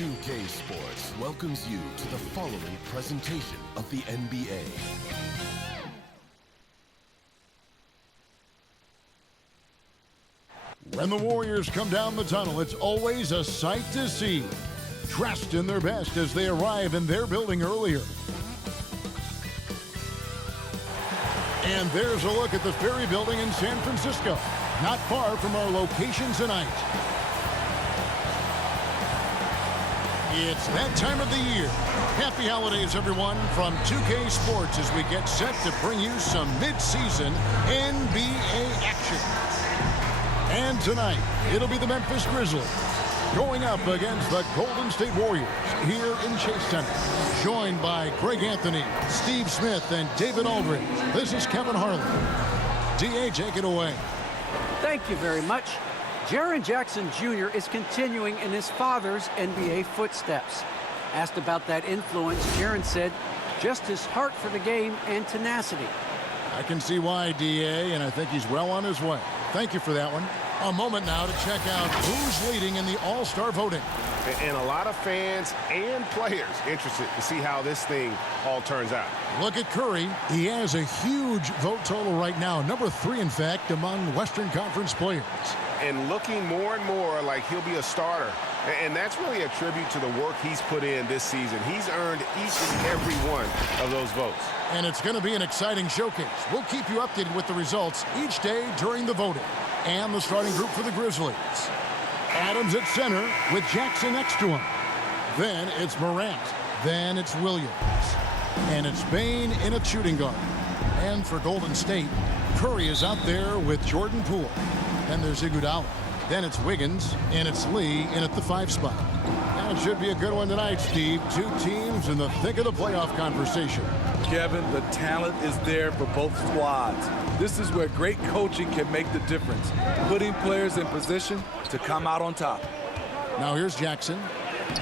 2K Sports welcomes you to the following presentation of the NBA. When the Warriors come down the tunnel, it's always a sight to see. Dressed in their best as they arrive in their building earlier. And there's a look at the Ferry Building in San Francisco, not far from our location tonight. It's that time of the year. Happy holidays, everyone, from 2K Sports as we get set to bring you some mid-season NBA action. And tonight, it'll be the Memphis Grizzlies going up against the Golden State Warriors here in Chase Center. Joined by Greg Anthony, Steve Smith, and David Aldridge. This is Kevin Harlan. D.A., take it away. Thank you very much. Jaren Jackson Jr. is continuing in his father's NBA footsteps. Asked about that influence, Jaren said, just his heart for the game and tenacity. I can see why, D.A., and I think he's well on his way. Thank you for that one. A moment now to check out who's leading in the All-Star voting. And a lot of fans and players interested to see how this thing all turns out. Look at Curry. He has a huge vote total right now. Number 3, in fact, among Western Conference players. And looking more and more like he'll be a starter. And that's really a tribute to the work he's put in this season. He's earned each and every one of those votes. And it's going to be an exciting showcase. We'll keep you updated with the results each day during the voting. And the starting group for the Grizzlies. Adams at center with Jackson next to him. Then it's Morant. Then it's Williams. And it's Bane in a shooting guard. And for Golden State, Curry is out there with Jordan Poole. Then there's Iguodala. Then it's Wiggins, and it's Lee in at the 5 spot. That should be a good one tonight, Steve. 2 teams in the thick of the playoff conversation. Kevin, the talent is there for both squads. This is where great coaching can make the difference, putting players in position to come out on top. Now here's Jackson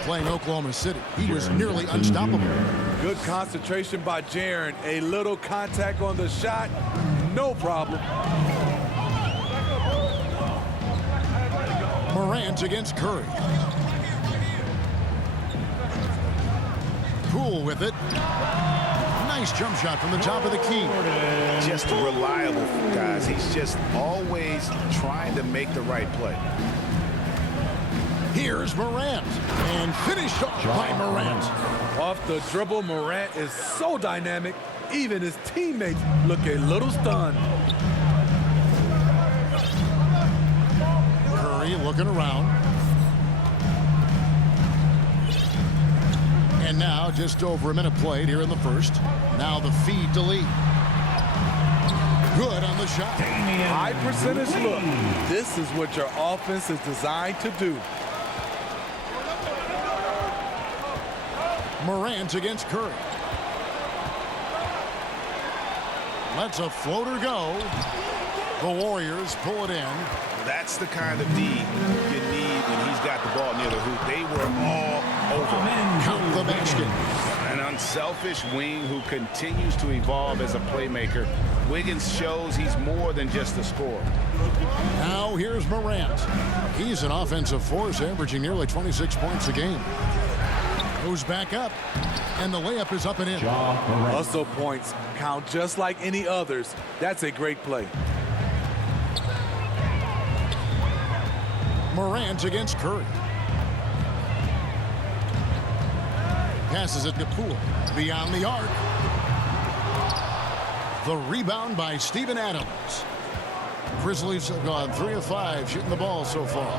playing Oklahoma City. He was nearly unstoppable. Good concentration by Jaren. A little contact on the shot, no problem. Morant against Curry. Poole with it. Nice jump shot from the top of the key. Just reliable, guys. He's just always trying to make the right play. Here's Morant. And finished off by Morant. Off the dribble, Morant is so dynamic. Even his teammates look a little stunned. Looking around. And now just over a minute played here in the first. Now the feed to Lee. Good on the shot. High percentage look. This is what your offense is designed to do. Morant against Curry. Lets a floater go. The Warriors pull it in. That's the kind of D you need when he's got the ball near the hoop. They were all over. Count the basket. An unselfish wing who continues to evolve as a playmaker. Wiggins shows he's more than just a scorer. Now here's Morant. He's an offensive force, averaging nearly 26 points a game. Goes back up, and the layup is up and in. Hustle points count just like any others. That's a great play. Morant against Curry. Passes it to Poole. Beyond the arc. The rebound by Steven Adams. Grizzlies have gone 3 of 5 shooting the ball so far.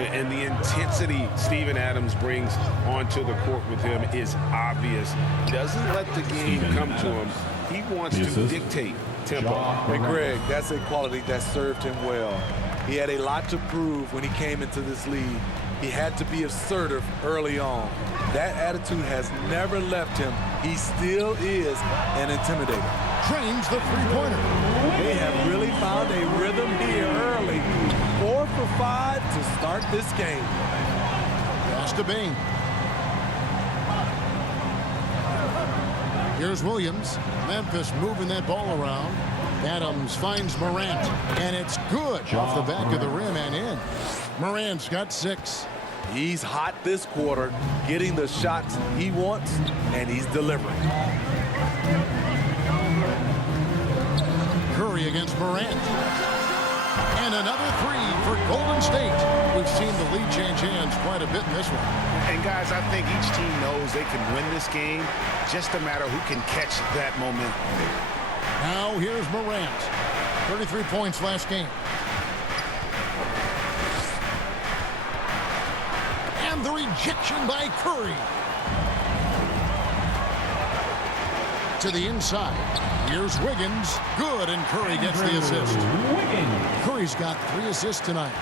And the intensity Steven Adams brings onto the court with him is obvious. Doesn't let the game come to him. He wants to dictate tempo. And Greg, that's a quality that served him well. He had a lot to prove when he came into this league. He had to be assertive early on. That attitude has never left him. He still is an intimidator. Drains the three-pointer. They have really found a rhythm here early. 4 for 5 to start this game. Pass to Bane. Here's Williams. Memphis moving that ball around. Adams finds Morant, and it's good off the back of the rim and in. Morant's got 6. He's hot this quarter, getting the shots he wants, and he's delivering. Curry against Morant. And another three for Golden State. We've seen the lead change hands quite a bit in this one. And guys, I think each team knows they can win this game. Just a matter who can catch that momentum. Now here's Morant. 33 points last game. And the rejection by Curry. To the inside. Here's Wiggins. Good, and Curry gets the assist. Curry's got 3 assists tonight.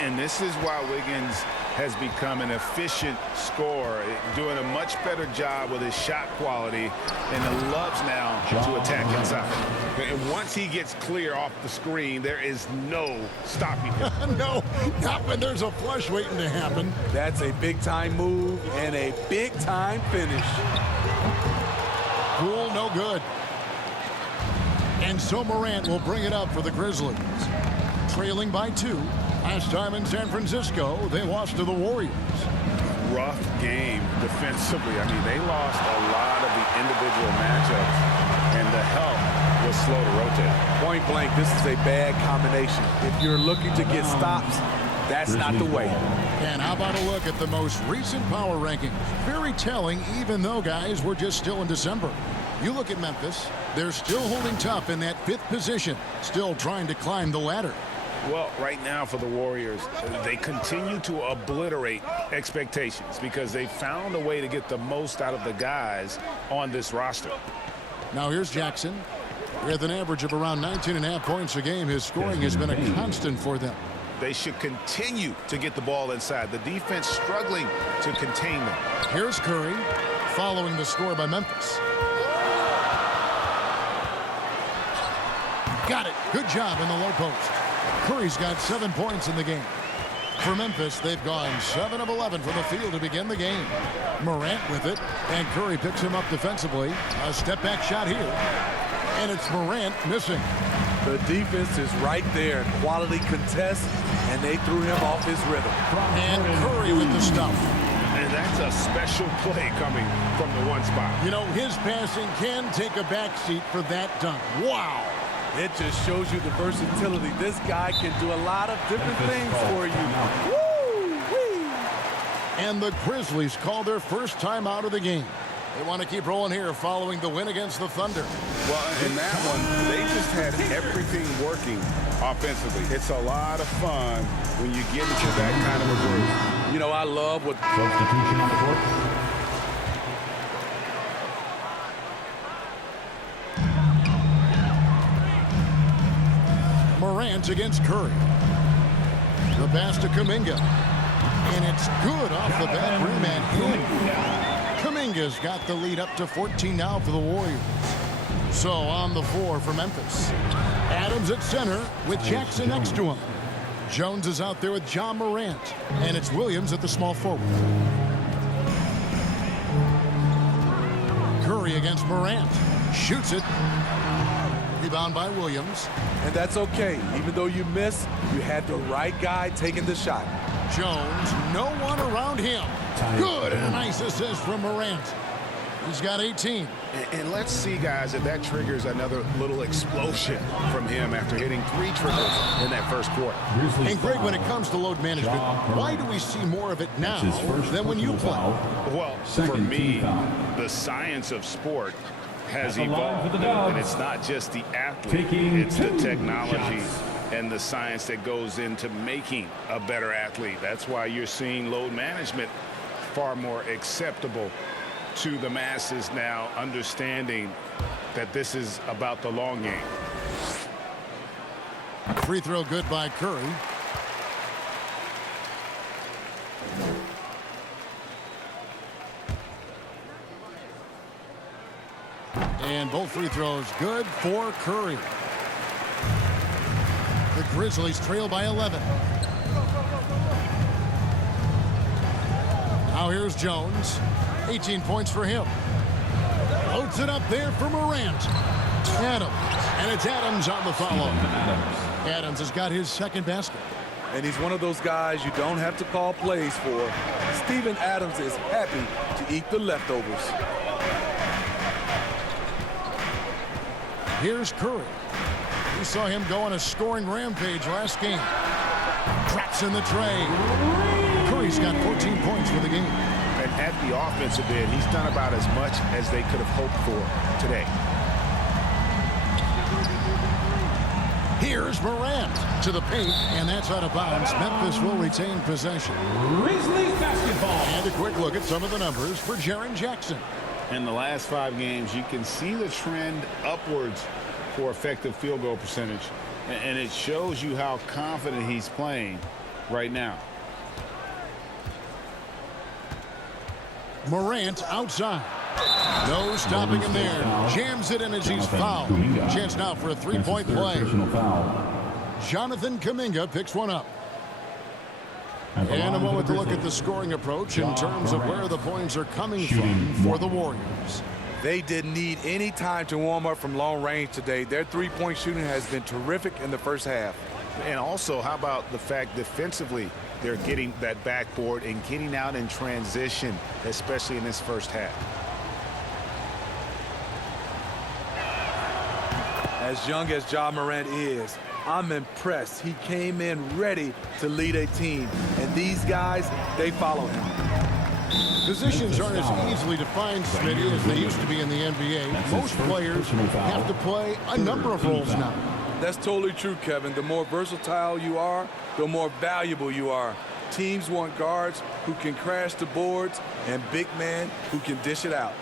And this is why Wiggins has become an efficient scorer, doing a much better job with his shot quality, and loves now to attack inside. And once he gets clear off the screen, there is no stopping him. No, not when there's a flush waiting to happen. That's a big-time move and a big-time finish. Cool, no good. And so Morant will bring it up for the Grizzlies. Trailing by 2. Last time in San Francisco, they lost to the Warriors. Rough game defensively. I mean, they lost a lot of the individual matchups, and the help was slow to rotate. Point blank, this is a bad combination. If you're looking to get stops, that's not the way. And how about a look at the most recent power rankings? Very telling, even though, guys, we're just still in December. You look at Memphis, they're still holding tough in that 5th position, still trying to climb the ladder. Well, right now for the Warriors, they continue to obliterate expectations because they found a way to get the most out of the guys on this roster. Now here's Jackson. With an average of around 19.5 points a game, his scoring has been a constant for them. They should continue to get the ball inside. The defense struggling to contain them. Here's Curry following the score by Memphis. Got it. Good job in the low post. Curry's got 7 points in the game. For Memphis, they've gone 7 of 11 from the field to begin the game. Morant with it, and Curry picks him up defensively. A step-back shot here, and it's Morant missing. The defense is right there. Quality contest, and they threw him off his rhythm. And Curry with the stuff. And that's a special play coming from the one spot. You know, his passing can take a backseat for that dunk. Wow. It just shows you the versatility. This guy can do a lot of different things for you. Woo-wee. And the Grizzlies call their first time out of the game. They want to keep rolling here following the win against the Thunder. Well, in that one, they just had everything working offensively. It's a lot of fun when you get into that kind of a groove. You know, I love what... Substitution on the court. Morant against Curry. The pass to Kuminga. And it's good off the back rim and in. Kuminga's got the lead up to 14 now for the Warriors. So on the floor for Memphis. Adams at center with Jackson next to him. Jones is out there with John Morant. And it's Williams at the small forward. Curry against Morant. Shoots it. Rebound by Williams. And that's okay. Even though you miss, you had the right guy taking the shot. Jones, no one around him. Good, and a nice assist from Morant. He's got 18. And let's see, guys, if that triggers another little explosion from him after hitting 3 triples in that first quarter. And Greg, when it comes to load management, why do we see more of it now than when you play? Well, for me, the science of sport has evolved, and it's not just the athlete, it's the technology and the science that goes into making a better athlete. That's why you're seeing load management far more acceptable to the masses now, understanding that this is about the long game. Free throw good by Curry. And both free throws good for Curry. The Grizzlies trail by 11. Now here's Jones. 18 points for him. Loads it up there for Morant. Adams. And it's Adams on the follow. Adams has got his second basket. and he's one of those guys you don't have to call plays for. Steven Adams is happy to eat the leftovers. Here's Curry. We saw him go on a scoring rampage last game. Drops in the tray. Curry's got 14 points for the game. And at the offensive end, he's done about as much as they could have hoped for today. Here's Morant to the paint, and that's out of bounds. Memphis will retain possession. Grizzlies basketball. And a quick look at some of the numbers for Jaren Jackson. In the last 5 games, you can see the trend upwards for effective field goal percentage. And it shows you how confident he's playing right now. Morant outside. No stopping him there. Jams it in as he's fouled. Chance now for a three-point play. Jonathan Kuminga picks one up. And a moment to look at the scoring approach in terms of where the points are coming from for the Warriors. They didn't need any time to warm up from long range today. Their three-point shooting has been terrific in the first half. And also, how about the fact defensively they're getting that backboard and getting out in transition, especially in this first half. As young as Ja Morant is, I'm impressed. He came in ready to lead a team. And these guys, they follow him. Positions aren't as easily defined, Smitty, as they used to be in the NBA. Most players have to play a number of roles now. That's totally true, Kevin. The more versatile you are, the more valuable you are. Teams want guards who can crash the boards and big men who can dish it out.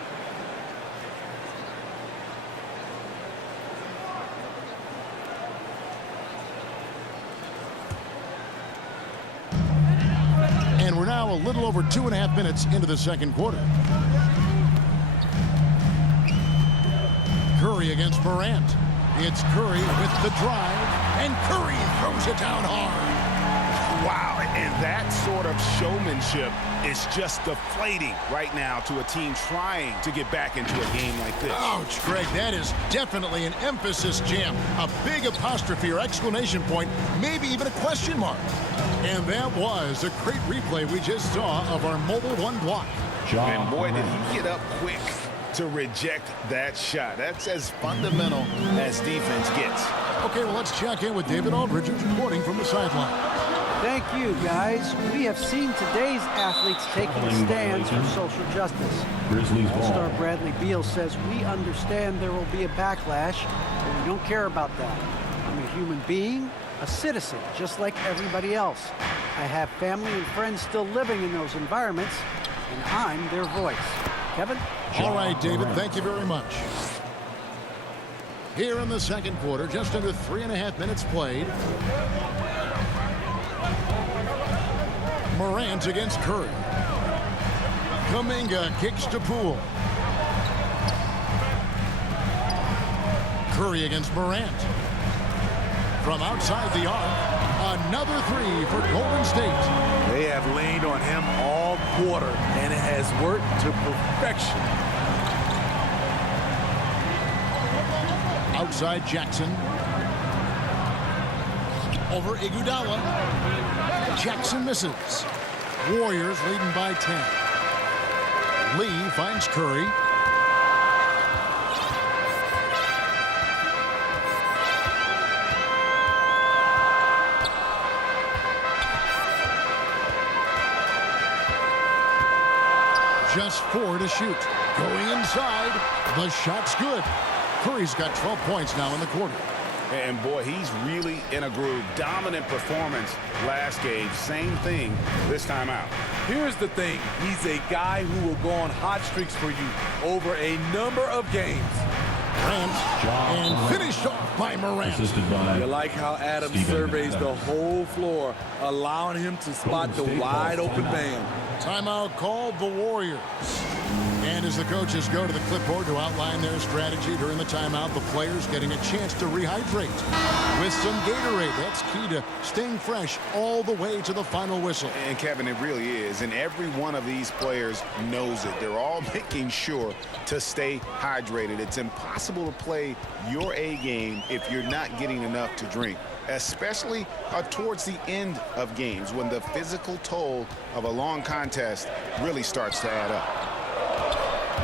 And we're now a little over 2.5 minutes into the second quarter. Curry against Morant. It's Curry with the drive, and Curry throws it down hard. Wow, and that sort of showmanship is just deflating right now to a team trying to get back into a game like this. Ouch, Greg, that is definitely an emphasis jam. A big apostrophe or exclamation point, maybe even a question mark. And that was a great replay we just saw of our mobile one block. And boy, did he get up quick to reject that shot. That's as fundamental as defense gets. Okay, well, let's check in with David Aldridge, who's reporting from the sideline. Thank you, guys. We have seen today's athletes taking stands for social justice. All-Star Bradley Beal says, "We understand there will be a backlash, but we don't care about that. I'm a human being, a citizen, just like everybody else. I have family and friends still living in those environments, and I'm their voice." Kevin? All right, David, thank you very much. Here in the second quarter, just under 3.5 minutes played. Morant against Curry. Kuminga kicks to Poole. Curry against Morant. From outside the arc, another three for Golden State. They have leaned on him all quarter, and it has worked to perfection. Outside Jackson. Over Iguodala. Jackson misses. Warriors leading by 10. Lee finds Curry. Just 4 to shoot. Going inside. The shot's good. Curry's got 12 points now in the quarter. And boy, he's really in a groove. Dominant performance last game. Same thing this time out. Here's the thing. He's a guy who will go on hot streaks for you over a number of games. And finished off by Morant. You like how Adams surveys the whole floor, allowing him to spot the wide open man. Timeout called the Warriors. And as the coaches go to the clipboard to outline their strategy during the timeout, the players getting a chance to rehydrate with some Gatorade. That's key to staying fresh all the way to the final whistle. And Kevin, it really is. And every one of these players knows it. They're all making sure to stay hydrated. It's impossible to play your A game if you're not getting enough to drink, especially towards the end of games when the physical toll of a long contest really starts to add up.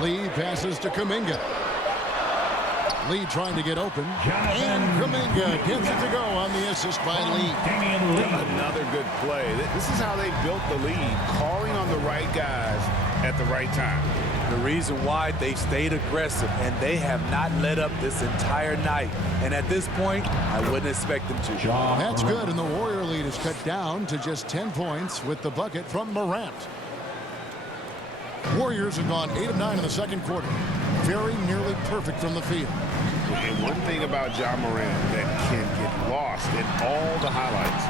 Lee passes to Kuminga. Lee trying to get open. And Kuminga gets it to go on the assist by Lee. Another good play. This is how they built the lead, calling on the right guys at the right time. The reason why they stayed aggressive, and they have not let up this entire night. And at this point, I wouldn't expect them to. That's good, and the Warrior lead is cut down to just 10 points with the bucket from Morant. Warriors have gone 8 of 9 in the second quarter. Very nearly perfect from the field. And one thing about Ja Morant that can get lost in all the highlights,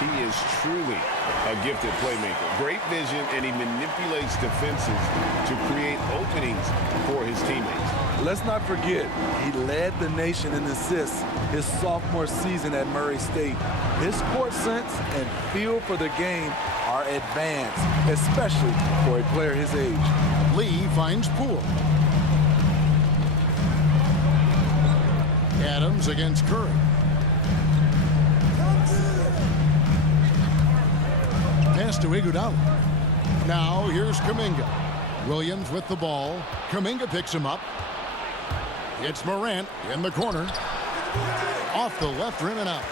he is truly a gifted playmaker. Great vision, and he manipulates defenses to create openings for his teammates. Let's not forget, he led the nation in assists his sophomore season at Murray State. His court sense and feel for the game are advanced, especially for a player his age. Lee finds Poole. Adams against Curry. Pass to Iguodala. Now here's Kuminga. Williams with the ball. Kuminga picks him up. It's Morant in the corner. Off the left rim and out.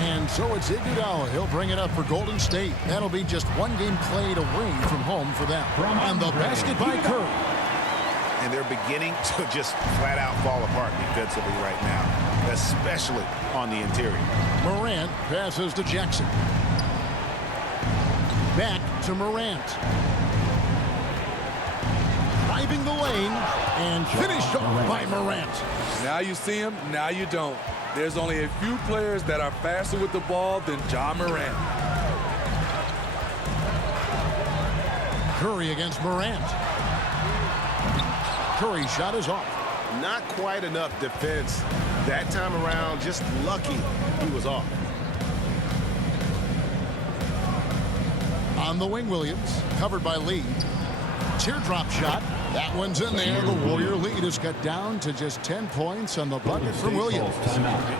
And so it's Iguodala. He'll bring it up for Golden State. That'll be just one game played away from home for them. And the basket by Curry. And they're beginning to just flat out fall apart defensively right now, especially on the interior. Morant passes to Jackson. Back to Morant. Driving the lane and finished off by Morant. Now you see him, now you don't. There's only a few players that are faster with the ball than Ja Morant. Curry against Morant. Curry shot is off. Not quite enough defense that time around. Just lucky he was off. On the wing, Williams, covered by Lee. Teardrop shot. That one's in there. The Warrior lead is cut down to just 10 points on the bucket from Williams.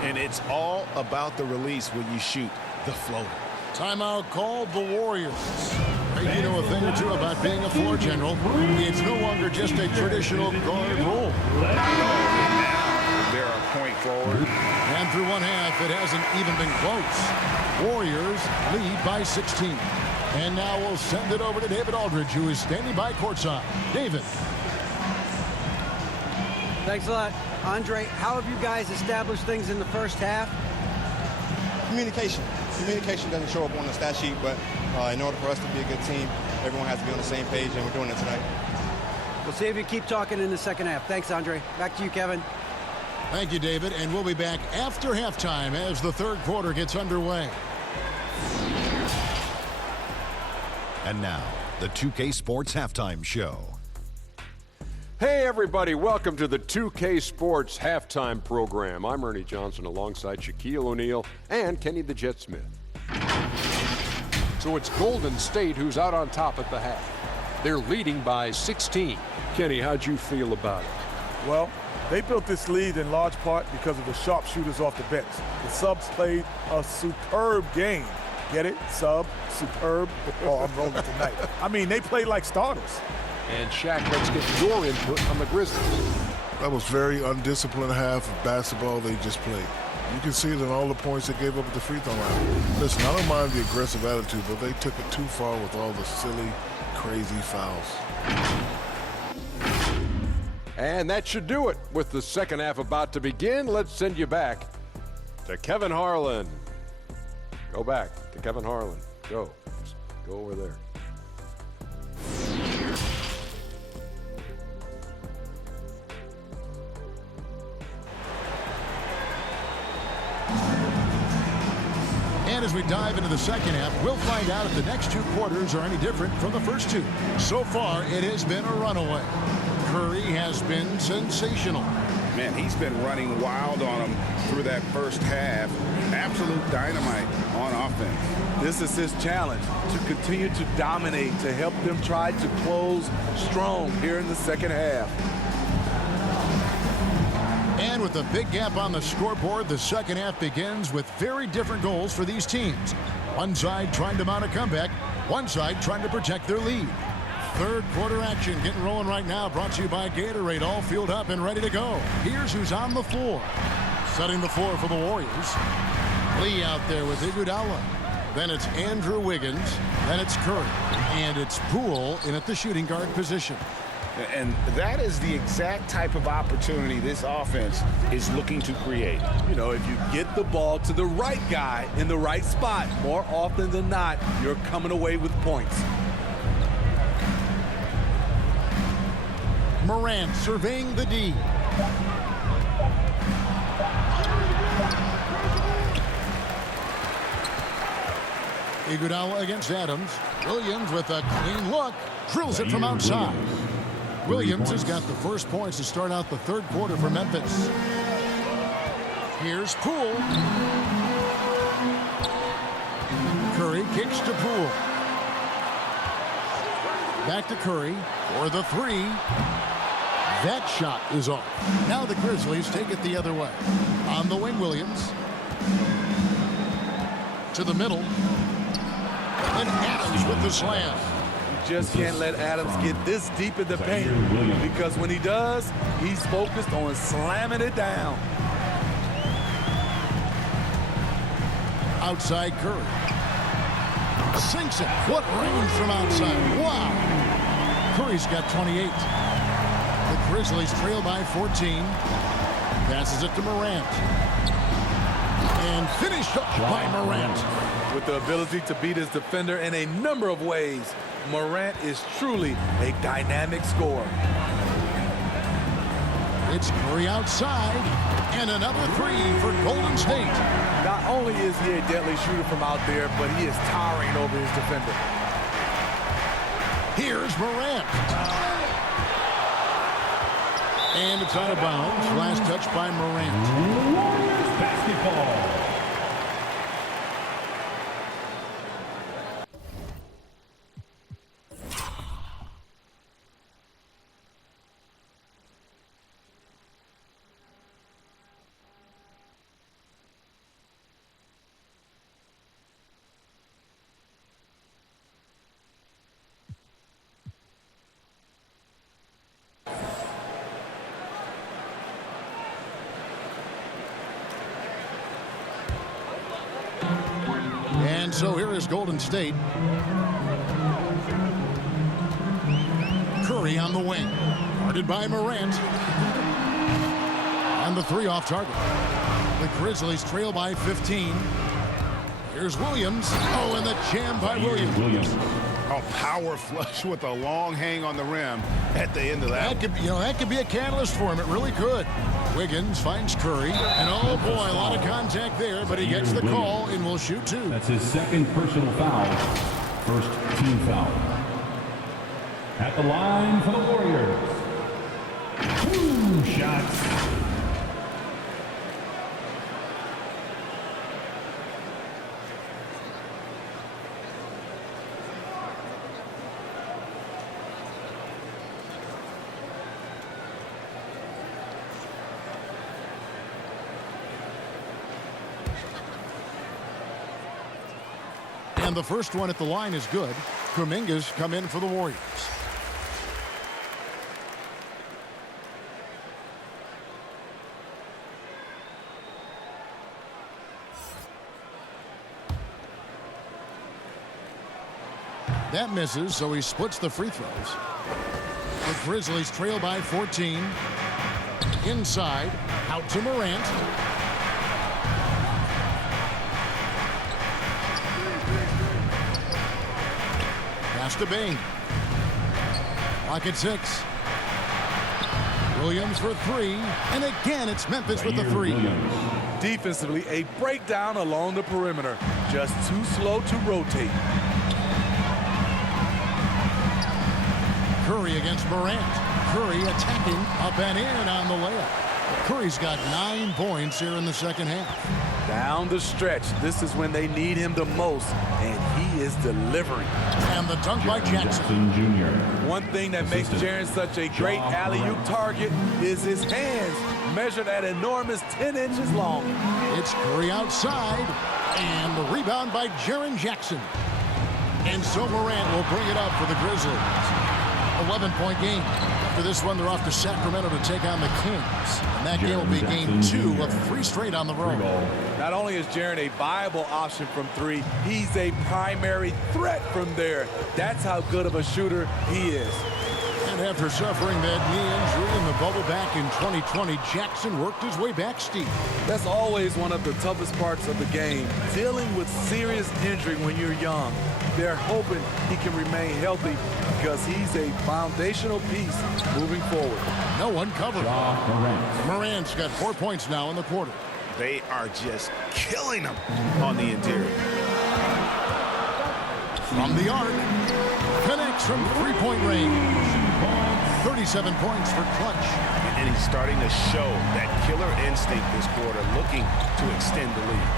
And it's all about the release when you shoot the floater. Timeout called the Warriors. You know a thing or two about being a floor general. It's no longer just a traditional guard role. They're a point forward. And through one half, it hasn't even been close. Warriors lead by 16. And now we'll send it over to David Aldridge, who is standing by courtside. David. Thanks a lot. Andre, how have you guys established things in the first half? Communication. Communication doesn't show up on the stat sheet, but in order for us to be a good team, everyone has to be on the same page, and we're doing it tonight. We'll see if you keep talking in the second half. Thanks, Andre. Back to you, Kevin. Thank you, David. And we'll be back after halftime as the third quarter gets underway. And now, the 2K Sports Halftime Show. Hey, everybody. Welcome to the 2K Sports Halftime Program. I'm Ernie Johnson alongside Shaquille O'Neal and Kenny the Jet Smith. So it's Golden State who's out on top at the half. They're leading by 16. Kenny, how'd you feel about it? Well, they built this lead in large part because of the sharpshooters off the bench. The subs played a superb game. Get it? Sub, superb. Oh, I'm rolling tonight. I mean, they played like starters. And Shaq, let's get your input on the Grizzlies. That was very undisciplined half of basketball they just played. You can see it in all the points they gave up at the free throw line. Listen, I don't mind the aggressive attitude, but they took it too far with all the silly, crazy fouls. And that should do it. With the second half about to begin, let's send you back to Kevin Harlan. Go back to Kevin Harlan. Go. Just go over there. And As we dive into the second half, we'll find out if the next two quarters are any different from the first two. So far, it has been a runaway. Curry has been sensational. Man, he's been running wild on him through that first half. Absolute dynamite on offense. This is his challenge, to continue to dominate, to help them try to close strong here in the second half. And with a big gap on the scoreboard, the second half begins with very different goals for these teams. One side trying to mount a comeback, one side trying to protect their lead. Third quarter action getting rolling right now, brought to you by Gatorade, all fueled up and ready to go. Here's who's on the floor. Setting the floor for the Warriors. Lee out there with Iguodala. Then it's Andrew Wiggins. Then it's Curry. And it's Poole in at the shooting guard position. And that is the exact type of opportunity this offense is looking to create. You know, if you get the ball to the right guy in the right spot, more often than not, you're coming away with points. Morant surveying the D. Iguodala against Adams. Williams with a clean look. Drills it from outside. Williams has got the first points to start out the third quarter for Memphis. Here's Poole. Curry kicks to Poole. Back to Curry for the three. That shot is off. Now the Grizzlies take it the other way. On the wing, Williams. To the middle. And Adams with the slam. You just can't let Adams get this deep in the paint, because when he does, he's focused on slamming it down. Outside Curry. Sinks it. What range from outside. Wow. Curry's got 28. The Grizzlies trail by 14. Passes it to Morant. And finished up by Morant. With the ability to beat his defender in a number of ways, Morant is truly a dynamic scorer. It's Curry outside. And another three for Golden State. Not only is he a deadly shooter from out there, but he is towering over his defender. Here's Morant. And it's out of bounds. Last touch by Morant. Warriors basketball. And so here is Golden State. Curry on the wing. Guarded by Morant. And the three off target. The Grizzlies trail by 15. Here's Williams. Oh, and the jam by Williams. A power flush with a long hang on the rim at the end of that. That could be a catalyst for him. It really could. Wiggins finds Curry. And oh boy, a lot of contact there, but he gets the call and will shoot two. That's his second personal foul. First team foul. At the line for the Warriors. 2 shots. And the first one at the line is good. Kuminga's come in for the Warriors. That misses, so he splits the free throws. The Grizzlies trail by 14. Inside, out to Morant. Pass to Bain. Clock at 6. Williams for three. And again, it's Memphis with the three. Defensively, a breakdown along the perimeter. Just too slow to rotate. Curry against Morant. Curry attacking up and in on the layup. Curry's got 9 points here in the second half. Down the stretch, this is when they need him the most, and he is delivering. And the dunk by Jackson. Jr. One thing that makes Jaren such a great alley-oop target is his hands, measured at enormous 10 inches long. It's Curry outside, and the rebound by Jaren Jackson. And so Morant will bring it up for the Grizzlies. 11-point game. After this one, they're off to Sacramento to take on the Kings. And that game will be game 2 of 3 straight on the road. Not only is Jaren a viable option from 3, he's a primary threat from there. That's how good of a shooter he is. And after suffering that knee injury in the bubble back in 2020, Jackson worked his way back steep. That's always one of the toughest parts of the game, dealing with serious injury when you're young. They're hoping he can remain healthy because he's a foundational piece moving forward. No one covered. Morant's got 4 points now in the quarter. They are just killing him on the interior. From the arc, connects from 3-point range. 37 points for Clutch. And he's starting to show that killer instinct this quarter, looking to extend the lead.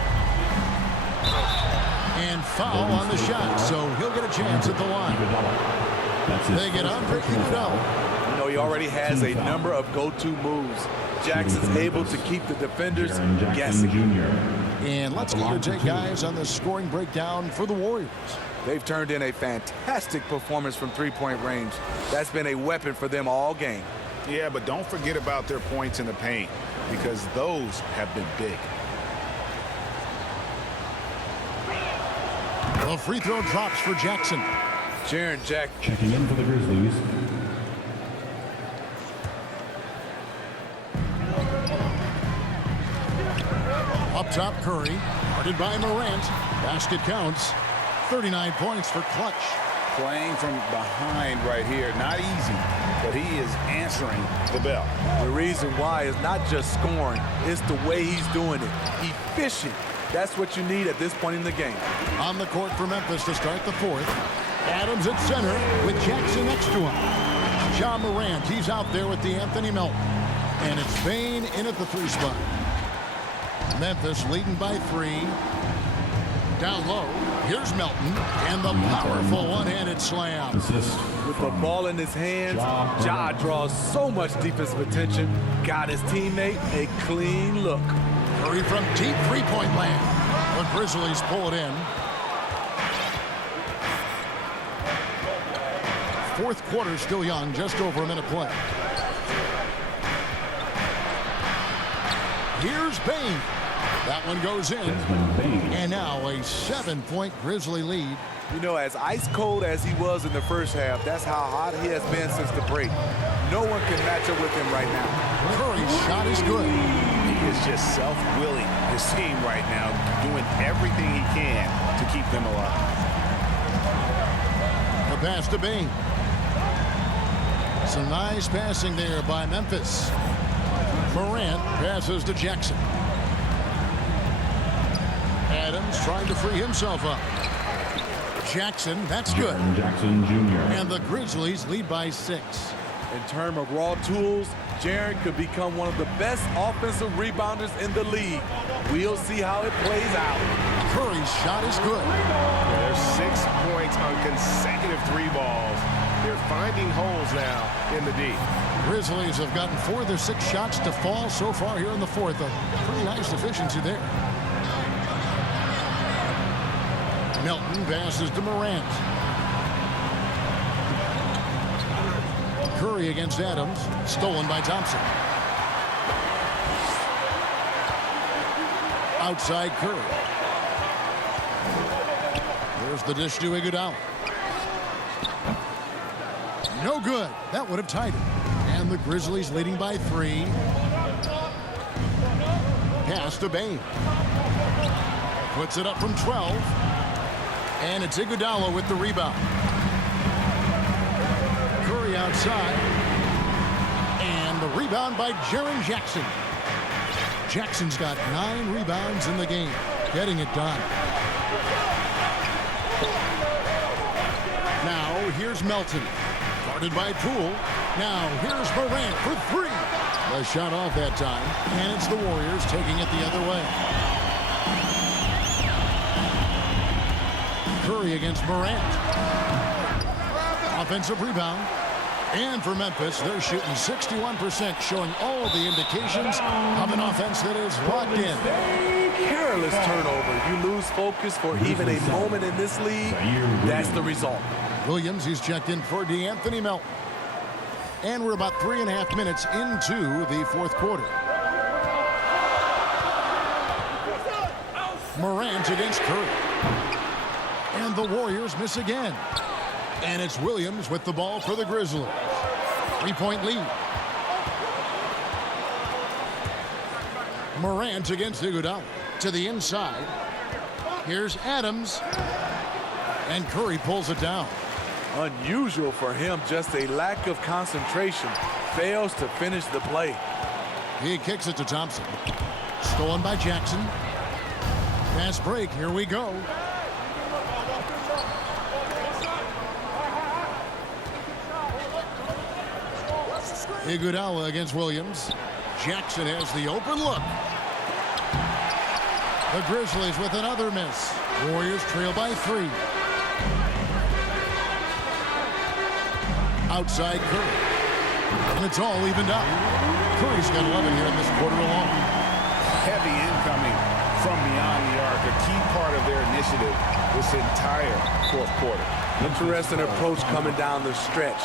And foul on the shot, so he'll get a chance at the line. They get Andre Iguodala. You know, he already has a number of go-to moves. Jackson's able to keep the defenders guessing. And let's get your take, guys, on the scoring breakdown for the Warriors. They've turned in a fantastic performance from 3-point range. That's been a weapon for them all game. Yeah, but don't forget about their points in the paint, because those have been big. The free throw drops for Jackson. Jaren Jack checking in for the Grizzlies. Up top, Curry. Guarded by Morant. Basket counts. 39 points for Clutch. Playing from behind right here. Not easy, but he is answering the bell. The reason why is not just scoring. It's the way he's doing it. Efficient. That's what you need at this point in the game. On the court for Memphis to start the fourth. Adams at center with Jackson next to him. Ja Morant, he's out there with the Anthony Melton. And it's Bane in at the 3 spot. Memphis leading by 3. Down low, here's Melton, and the powerful one-handed slam. With the ball in his hands, Ja draws so much defensive attention. Got his teammate a clean look. Curry from deep 3-point land. The Grizzlies pull it in. Fourth quarter still young, just over a minute play. Here's Bane. That one goes in. And now a 7-point Grizzly lead. You know, as ice cold as he was in the first half, that's how hot he has been since the break. No one can match up with him right now. Curry's shot is good. He is just self-willing his team right now, doing everything he can to keep them alive. The pass to Bane. Some nice passing there by Memphis. Morant passes to Jackson. Adams trying to free himself up. Jackson, that's good. Jackson Jr. And the Grizzlies lead by 6. In terms of raw tools, Jaren could become one of the best offensive rebounders in the league. We'll see how it plays out. Curry's shot is good. Yeah, there's 6 points on consecutive 3 balls. They're finding holes now in the D. Grizzlies have gotten 4 of their 6 shots to fall so far here in the fourth. A pretty nice efficiency there. Melton passes to Morant. Curry against Adams. Stolen by Thompson. Outside Curry. There's the dish to Iguodala. No good. That would have tied it. And the Grizzlies leading by 3. Pass to Bane. Puts it up from 12. And it's Iguodala with the rebound. Curry outside. And the rebound by Jaren Jackson. Jackson's got 9 rebounds in the game. Getting it done. Now here's Melton. Guarded by Poole. Now here's Morant for three. The shot off that time. And it's the Warriors taking it the other way. Curry against Morant. Offensive rebound. And for Memphis, they're shooting 61%, showing all the indications of an offense that is locked in. Careless turnover. You lose focus for even a moment in this league. That's the result. Williams, he's checked in for D'Anthony Melton. And we're about 3.5 minutes into the fourth quarter. Morant against Curry. And the Warriors miss again. And it's Williams with the ball for the Grizzlies. 3-point lead. Morant against Iguodala. To the inside. Here's Adams. And Curry pulls it down. Unusual for him, just a lack of concentration. Fails to finish the play. He kicks it to Thompson. Stolen by Jackson. Fast break, here we go. Iguodala against Williams. Jackson has the open look. The Grizzlies with another miss. Warriors trail by 3. Outside Curry. And it's all evened up. Curry's got 11 here in this quarter alone. Heavy incoming from beyond the arc. A key part of their initiative this entire fourth quarter. Interesting approach coming down the stretch.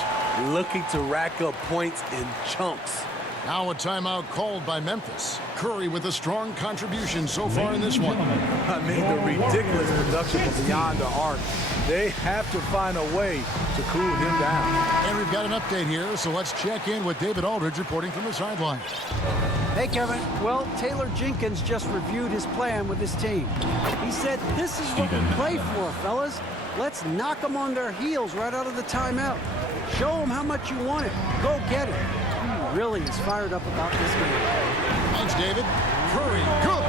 Looking to rack up points in chunks. Now a timeout called by Memphis. Curry with a strong contribution so far in this one. I mean, the ridiculous production from beyond the arc. They have to find a way to cool him down. And we've got an update here, so let's check in with David Aldridge reporting from the sideline. Hey, Kevin. Well, Taylor Jenkins just reviewed his plan with his team. He said, this is what we play for, fellas. Let's knock them on their heels right out of the timeout. Show them how much you want it. Go get it. He really is fired up about this game. Thanks, David. Curry, good.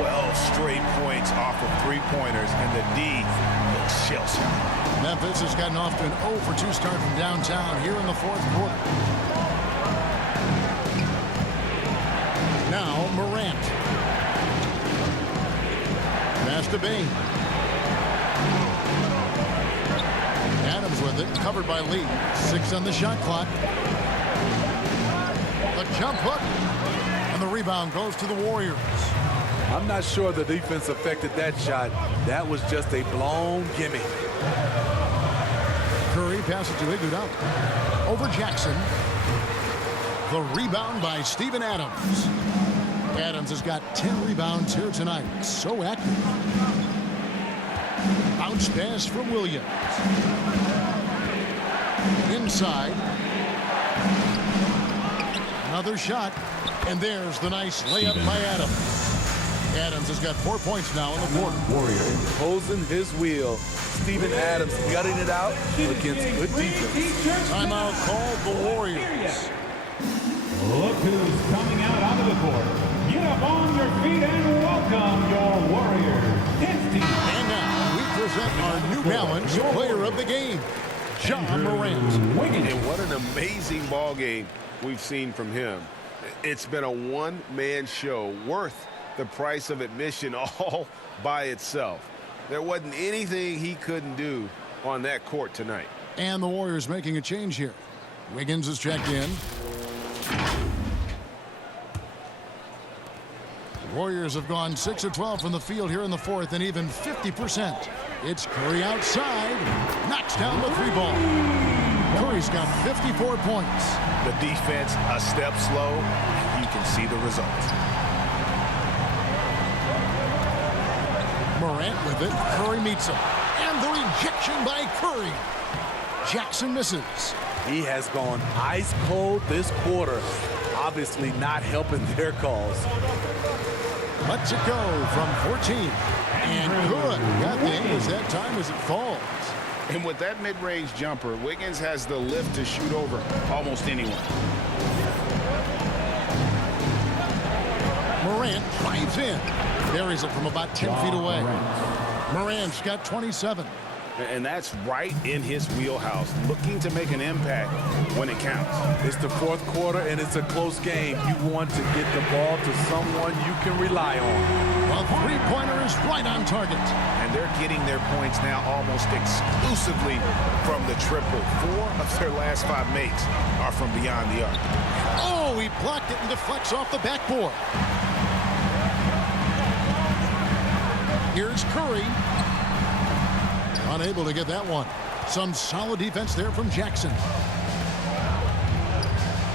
12 straight points off of three-pointers, and the D looks shell-shocked. Memphis has gotten off to an 0-for-2 start from downtown here in the fourth quarter. Now Morant. Pass to Bain. Adams with it, covered by Lee. 6 on the shot clock. The jump hook. And the rebound goes to the Warriors. I'm not sure the defense affected that shot. That was just a blown gimme. Curry passes to Iguodala. Over Jackson. The rebound by Steven Adams. Adams has got 10 rebounds here tonight. So active. Bounce pass from Williams. Inside. Another shot. And there's the nice layup by Adams. Adams has got 4 points now in the quarter. Imposing his wheel. Steven Adams gutting it out against good defense. Timeout called the Warriors. Look who's coming out onto the court. Get up on your feet and welcome your Warriors. And now we present our New Balance Player of the Game, John Morant. And what an amazing ball game we've seen from him. It's been a one-man show worth the price of admission all by itself. There wasn't anything he couldn't do on that court tonight. And the Warriors making a change here. Wiggins is checked in. The Warriors have gone 6 of 12 from the field here in the fourth and even 50%. It's Curry outside. Knocks down the 3-ball. Curry's got 54 points. The defense a step slow. You can see the results. Morant with it. Curry meets him. And the rejection by Curry. Jackson misses. He has gone ice cold this quarter. Obviously not helping their cause. Lets it go from 14. And good. Got the English that time as it falls. And with that mid-range jumper, Wiggins has the lift to shoot over almost anyone. Morant drives in. Buries it from about 10 feet away. Morant's got 27. And that's right in his wheelhouse, looking to make an impact when it counts. It's the fourth quarter, and it's a close game. You want to get the ball to someone you can rely on. A three-pointer is right on target. And they're getting their points now almost exclusively from the triple. 4 of their last 5 makes are from beyond the arc. Oh, he blocked it and deflects off the backboard. Here's Curry. Unable to get that one. Some solid defense there from Jackson.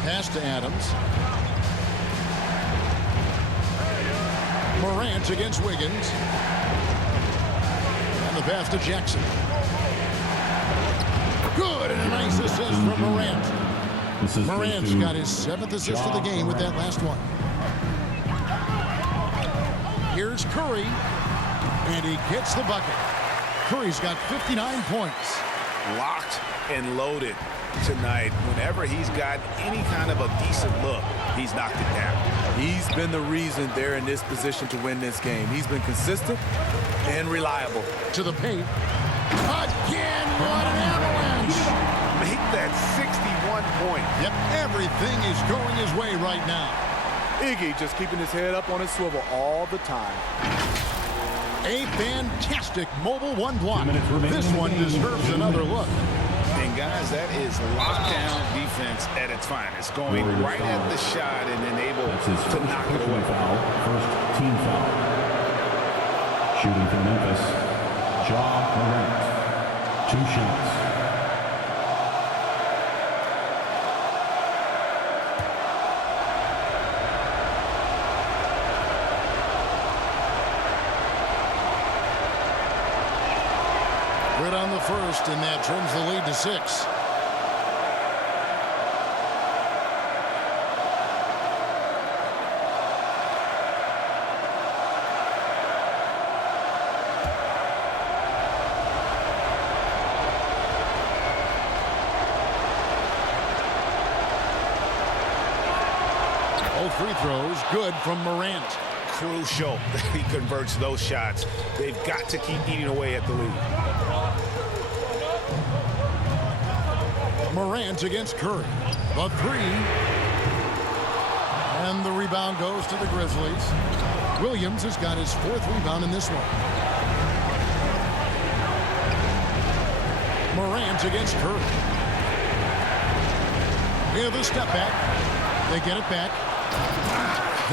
Pass to Adams. Morant against Wiggins. And the pass to Jackson. Good, and a nice assist from Morant. Morant's got his 7th assist of the game with that last one. Here's Curry. And he gets the bucket. Curry's got 59 points. Locked and loaded tonight. Whenever he's got any kind of a decent look, he's knocked it down. He's been the reason they're in this position to win this game. He's been consistent and reliable. To the paint. Again, what an avalanche. Make that 61 point. Yep, everything is going his way right now. Iggy just keeping his head up on his swivel all the time. A fantastic mobile one block. This one deserves another look. And guys, that is lockdown defense at its finest. Going right at the shot and then able to knock it away. Foul, first team foul. Shooting for Memphis, Ja Morant. 2 shots. Right on the first, and that trims the lead to 6. All free throws good from Morant. Crucial that he converts those shots. They've got to keep eating away at the lead. Morant against Curry. The 3. And the rebound goes to the Grizzlies. Williams has got his 4th rebound in this one. Morant against Curry. Yeah, the step back. They get it back.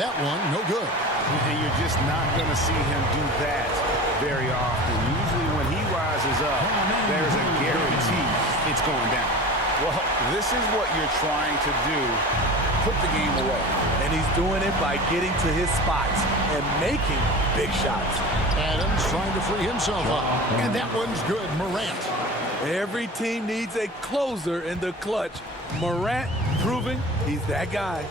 That one, no good. And you're just not going to see him do that very often. Usually when he rises up, there's a guarantee it's going down. Well, this is what you're trying to do. Put the game away. And he's doing it by getting to his spots and making big shots. Adams trying to free himself up. And that one's good, Morant. Every team needs a closer in the clutch. Morant proving he's that guy.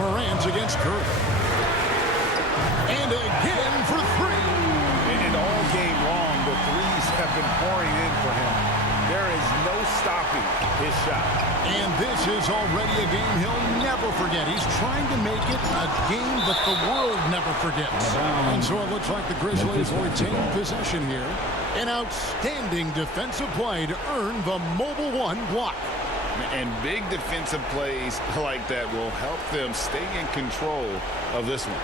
Morant against Curry. And again for 3. And all game long, the threes have been pouring in for him. There is no stopping his shot. And this is already a game he'll never forget. He's trying to make it a game that the world never forgets. And so it looks like the Grizzlies will retain possession here. An outstanding defensive play to earn the mobile 1 block. And big defensive plays like that will help them stay in control of this one.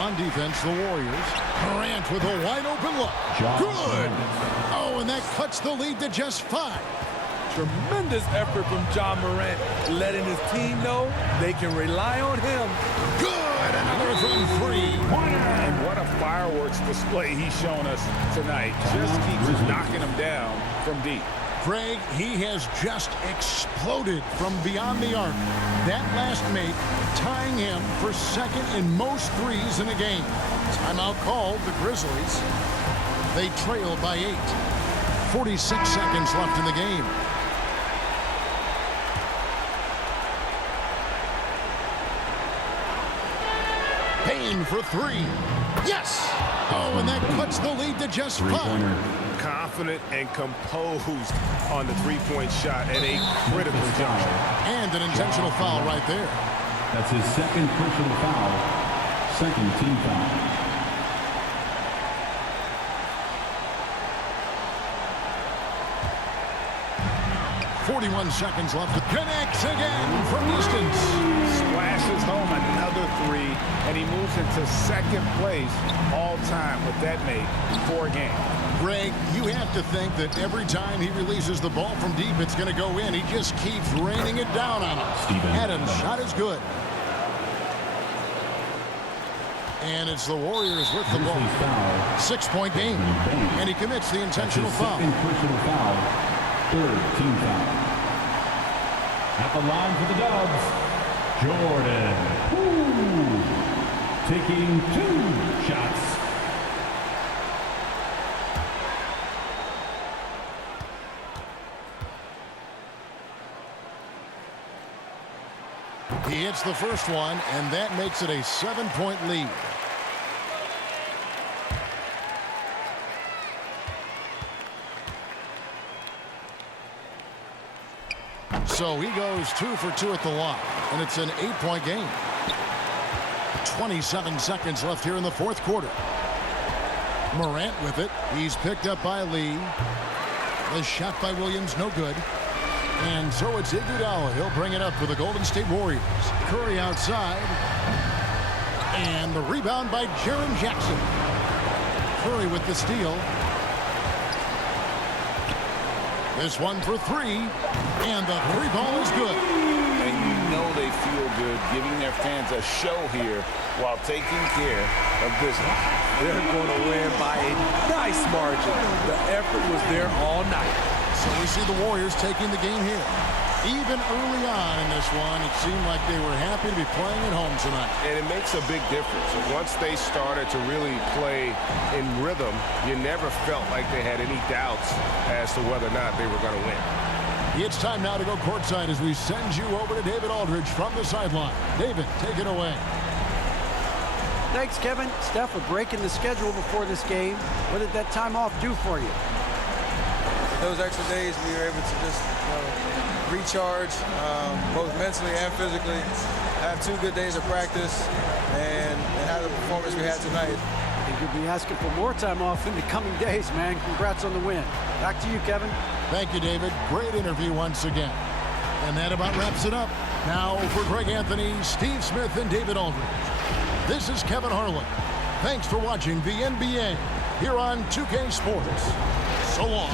On defense, the Warriors. Morant with a wide open look. Good. Oh, and that cuts the lead to just 5. Tremendous effort from Ja Morant, letting his team know they can rely on him. Good. Another from 3. And what a fireworks display he's shown us tonight. Just keeps knocking them down from deep. Craig, he has just exploded from beyond the arc. That last make tying him for 2nd in most threes in a game. Timeout called the Grizzlies. They trail by 8. 46 seconds left in the game. Payne line for three. Yes! Oh, and that cuts the lead to just 5. Confident and composed on the three-point shot at a critical juncture. And an intentional foul right there. That's his second personal foul. Second team foul. 41 seconds left. Connects again from distance. Splashes home another three, and he moves into second place all time with that make for a game. Greg, you have to think that every time he releases the ball from deep, it's going to go in. He just keeps raining it down on him. Adams' shot is good. And it's the Warriors with the ball. 6-point game. And he commits the intentional foul. Second personal foul. Third team foul. At the line for the Dubs, Jordan. Ooh. Taking 2 shots. He hits the first one, and that makes it a 7-point lead. So he goes 2 for 2 at the line, and it's an 8-point game. 27 seconds left here in the fourth quarter. Morant with it. He's picked up by Lee. The shot by Williams, no good. And so it's Iguodala. He'll bring it up for the Golden State Warriors. Curry outside. And the rebound by Jaren Jackson. Curry with the steal. This one for 3. And the 3 ball is good. And you know they feel good giving their fans a show here while taking care of business. They're going to win by a nice margin. The effort was there all night. So we see the Warriors taking the game here. Even early on in this one, it seemed like they were happy to be playing at home tonight. And it makes a big difference. Once they started to really play in rhythm, you never felt like they had any doubts as to whether or not they were going to win. It's time now to go courtside as we send you over to David Aldridge from the sideline. David, take it away. Thanks, Kevin. Steph, a break in the schedule before this game. What did that time off do for you? Those extra days, we were able to just recharge, both mentally and physically, have 2 good days of practice, and have the performance we had tonight. I think you'll be asking for more time off in the coming days, man. Congrats on the win. Back to you, Kevin. Thank you, David. Great interview once again. And that about wraps it up. Now for Greg Anthony, Steve Smith, and David Aldridge. This is Kevin Harlan. Thanks for watching the NBA here on 2K Sports. So long.